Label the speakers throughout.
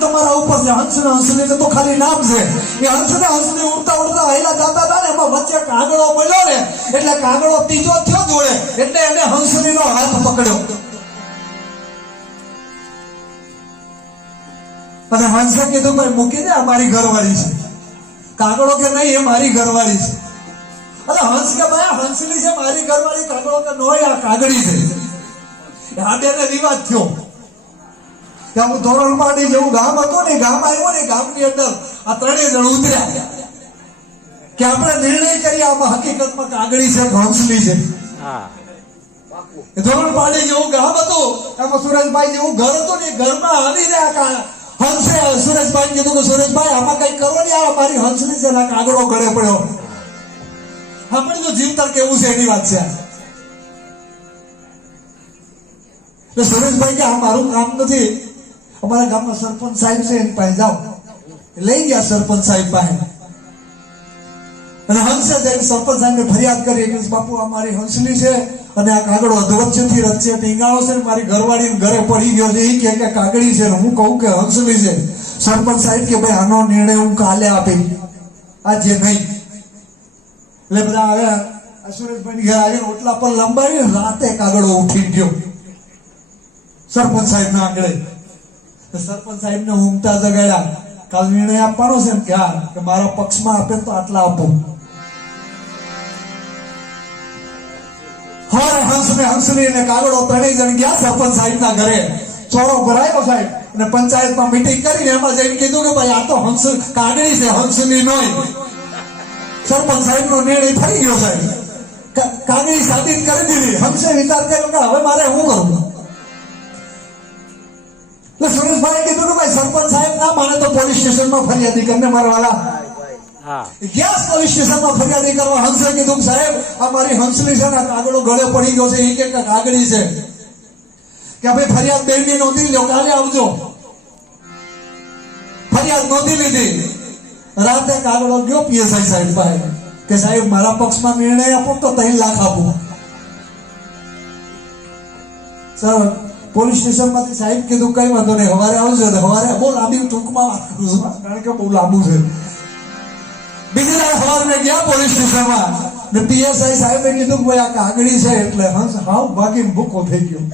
Speaker 1: તમારા ઉપર છે હંસ ને હંસની તો ખાલી નામ છે. એ હંસ ને હંસની ઉડતા ઉડતા હેલા જતા હતા ને એમાં વચ્ચે કાગડો મળ્યો ને, એટલે કાગડો ત્રીજો થયો જોડે એટલે એને હંસની નો હાથ પકડ્યો. અને હંસે કીધું, ભાઈ મૂકી દે આ મારી ઘરવાળી છે. કાગડો કે નહીં, એ મારી ઘરવાળી છે. અરે હંસ કે, ભાઈ હંસની છે મારી ઘરવાળી કાગડો કે નો આ કાગડી છે. આ બેને રિવાજ થયો. કે હું ધોરણપાડી જેવું ગામ હતું ને ગામ આવ્યો ને ગામની અંદર આ ત્રણેય જણ ઉતર્યા કે આપણે નિર્ણય કરીએ આમાં હકીકતમાં કાગળી છે કે હંસલી છે. ધોરણપાડી જેવું ગામ હતું એમાં સુરેશભાઈ જેવું ઘર હતું ને ઘરમાં આવી રહ્યા કા- હંસે. સુરેશભાઈ કીધું કે સુરેશભાઈ આમાં કઈ કરો ને આ મારી હંસની છે ને કાગળો ઘરે ગળે પડ્યો. આપણે તો જીવતર કેવું છે એની વાત છે. સુરેશભાઈ કે આ મારું કામ નથી. અમારા ગામમાં સરપંચ સાહેબ છે, એની પાસે જાઓ. લઈ ગયા સરપંચ સાહેબ પાસે. અને હંસે જઈને સરપંચ સાહેબને ફરિયાદ કરી કે બાપુ, આ મારી હંસલી છે અને આ કાગળો અધવચ્ચેથી રચ્ચે ટીંગાળો છે ને મારી ઘરવાળી ઘરે પડી ગયો છે એ કે કાગળી છે હું કહું કે હંસલી છે. સરપંચ સાહેબ કે ભાઈ, આનો નિર્ણય હું કાલે આપી આજે નહીં. એટલે બધા આવ્યા સુરેશભાઈ ઘરે આવીને ઓટલા પર લંબાવી રાતે કાગળો ઉઠી ગયો. સરપંચ સાહેબ ના આંગળે તો સરપંચ સાહેબ ને ઊંઘતા જગાડ્યા. કાલ નિર્ણય આપવાનો છે ને કે કે મારા પક્ષમાં આપે તો આટલા આપો. હવે હંસ ને ને કાગડો ત્રણેય જણ ગયા સરપંચ સાહેબ ના ઘરે. ચોરો ભરાયો સાહેબ. અને પંચાયતમાં મીટિંગ કરીને એમાં જઈને કીધું કે ભાઈ, આ તો હંસ કાગડી છે હંસની નોય સરપંચ સાહેબ નો નિર્ણય થઈ ગયો સાહેબ. કાગડી સાબિત કરી દીધી. હંસે વિચાર કર્યો કે હવે મારે શું કરવું? એટલે સુરેશભાઈ કીધું કે ભાઈ સરપંચ સાહેબ ના માને તો પોલીસ સ્ટેશનમાં ફરિયાદી કરીને
Speaker 2: મારવાલા.
Speaker 1: ગેસ પોલીસ સ્ટેશનમાં ફરિયાદી કરવા હંસે કીધું સાહેબ આ મારી હંસલી છે ને કાગળો ગળે પડી ગયો છે એ કે કે કાગડી છે. કે ભાઈ ફરિયાદ બેનની નોંધી લો કાલે આવજો. ફરિયાદ નોંધી લીધી. રાતે કાગળો ગયો પીએસઆઈ સાહેબ પાસે. કે સાહેબ મારા પક્ષમાં નિર્ણય આપો તો ત્રણ લાખ આપો. સર પોલીસ સ્ટેશનમાંથી સાહેબ કીધું, કઈ વાંધો નહીં, હવારે આવજો ને, હવારે બહુ લાંબી ટૂંકમાં કારણ કે બહુ લાંબુ છે. બીજી દાડે સવારે ગયા પોલીસ સ્ટેશનમાં ને પીએસઆઈ સાહેબે કીધું ભાઈ, આ કાગડી છે એટલે હંસ હાવ ભાગીને ભૂકો થઈ ગયો.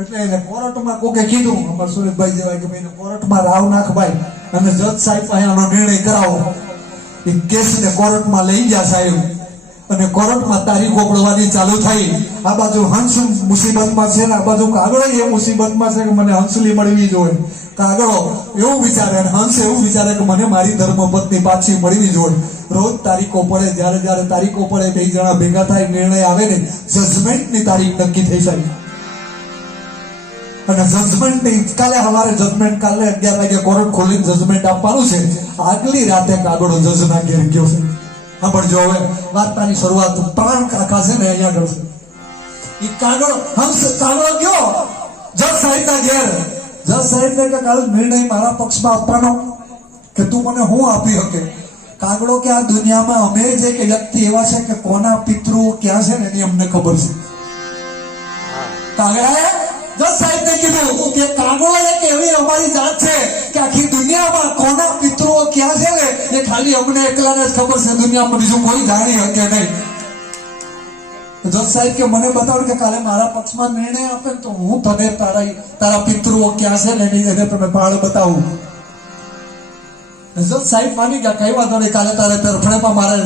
Speaker 1: એટલે એને કોર્ટમાં કોકે કીધું, અમારા સુરેશભાઈ જેવા કે ભાઈ કોર્ટમાં રાવ નાખ ભાઈ, અને જજ સાહેબ પાસે નિર્ણય કરાવો. એ કેસને કોર્ટમાં લઈ ગયા સાહેબ. અને કોર્ટમાં તારીખો પડવાની ચાલુ થઈ. આ બાજુ હંસ મુસીબતમાં છે ને આ બાજુ કાગળો એ મુસીબતમાં છે કે મને હંસલી મળવી જોઈએ. કાગળો એવું વિચારે અને હંસ એવું વિચારે કે મને મારી ધર્મપત્ની પાછી મળવી જોઈએ. રોજ તારીખો પડે, જ્યારે જ્યારે તારીખો પડે, બે જણા ભેગા થાય, નિર્ણય આવે ને જજમેન્ટની તારીખ નક્કી થઈ જાય. અને જજમેન્ટ કાલે અમારે જજમેન્ટ કાલે અગિયાર વાગે કોર્ટ ખોલીને જજમેન્ટ આપવાનું છે. આગલી રાતે કાગળો જજના ઘેર ગયો છે. સાંભળજો હવે વાર્તાની શરૂઆત પ્રાણ કાકા છે ને અહીંયા કરશે એ કાગળ હંસ કાગળ ગયો જજ સાહેબ ઘેર. જજ સાહેબ કે કાલ નિર્ણય મારા પક્ષમાં આપવાનો. કે તું મને હું આપી શકે? કાગડો કે આ દુનિયામાં અમે જે કે વ્યક્તિ એવા છે કે કોના પિતૃ ક્યાં છે ને એની અમને ખબર છે. કાગડાએ જજ સાહેબને કીધું કે કાગડો એક એવી અમારી જાત છે કે આખી દુનિયામાં કોના પિતૃઓ ક્યાં છે? ખાલી અમને એકલાને જ ખબર છે દુનિયામાં બીજું કોઈ જાણી શકે નહીં. જજ સાહેબ કે મને બતાવો કે કાલે મારા પક્ષમાં નિર્ણય આપે તો હું તને, તારા તારા પિતૃઓ ક્યાં છે ને એની તમે બાળ બતાવું. જજ સાહેબ માની ગયા, કઈ વાંધો નહીં, કાલે તારે તરફડેમાં મારે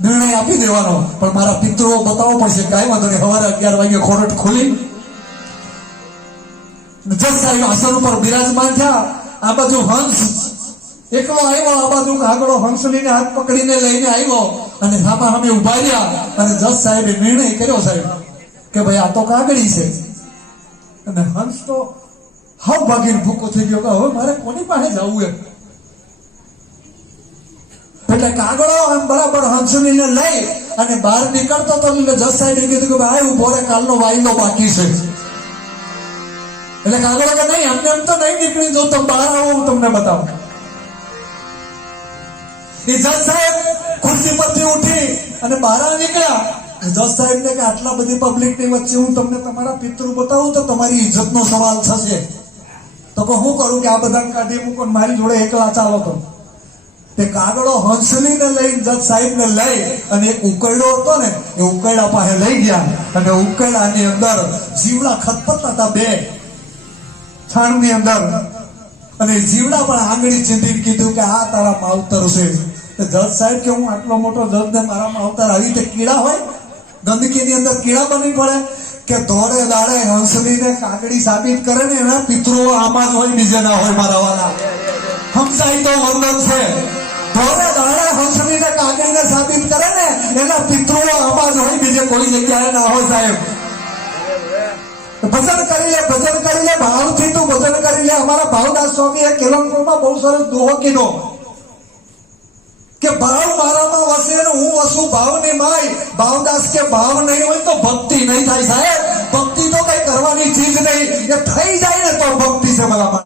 Speaker 1: નિર્ણય આપી દેવાનો. પણ મારા પિતૃઓ બતાવવો પડશે કઈ વાંધો નહીં, સવારે અગિયાર વાગે ખોરટ ખોલી. જજ સાહેબ આસન ઉપર બિરાજમાન થયા. આ બાજુ હંસ એકલો આવ્યો આ બાજુ કાગળો હંસલીને હાથ પકડીને લઈને આવ્યો અને સામા સામે ઊભા રહ્યા. અને જજ સાહેબે નિર્ણય કર્યો સાહેબ, કે ભાઈ આ તો કાગડી છે. અને હંસ તો હાવ ભાગીને ભૂકો થઈ ગયો કે હવે મારે કોની પાસે જવું એમ? એટલે કાગડો આમ બરાબર હંસલીને લઈ અને બહાર નીકળતો તો જજ સાહેબે કીધું કે ભાઈ ઊભો રે, કાલનો વાયદો બાકી છે. એટલે કાગડો કે નહીં અમને એમ તો નહીં નીકળી જો તમે બહાર આવો, હું તમને બતાવું. જજ સાહેબ ખુરશી પરથી ઉઠી અને બહાર નીકળ્યા જજ સાહેબ ને કે આટલા બધી પબ્લિકની વચ્ચે હું તમને તમારા પિતૃ બતાવું તો તમારી ઇજ્જત નો સવાલ થશે. તો કે હું કરું કે આ બધા કાઢી મૂકો મારી જોડે એકલા ચાલો તો તે કાગળો હંસલીને લઈ જજ સાહેબ ને લઈ અને એક ઉકરડો હતો ને, એ ઉકરડા પાસે લઈ ગયા અને ઉકરડાની અંદર જીવડા ખતપત હતા બે. છાણની અંદર. અને જીવડા પણ આંગળી ચીંધીને કીધું કે આ તારા માવતર છે. જજ સાહેબ કે હું આટલો મોટો જજ ને મારામાં માવતર આવી રીતે કીડા હોય? ગંદકીની અંદર કીડા બની પડે કે દોડે દાડે હંસલીને કાગડી સાબિત કરે ને એના પિતૃઓ આમાં જ હોય બીજે ના હોય, મારા વાલા. હમસાઈ તો વંદન છે. દોડે દાડે હંસલીને કાગડીને સાબિત કરે ને એના પિતૃઓ આમાં જ હોય, બીજે કોઈ જગ્યાએ ના હોય, સાહેબ. ભજન કરી લે, ભજન કરી લે, ભાવથી તું ભજન કરી લે. અમારા ભાવદાસ સ્વામી એ કેલનપુરમાં બહુ સરસ દોહો કીધો. ભાવ ભાવને માય, ભાવદાસ કે ભાવ નહીં હોય તો ભક્તિ નહીં થાય સાહેબ. ભક્તિ તો કઈ કરવાની ચીજ નહીં. એ થઈ જાય ને તો ભક્તિ છે મારા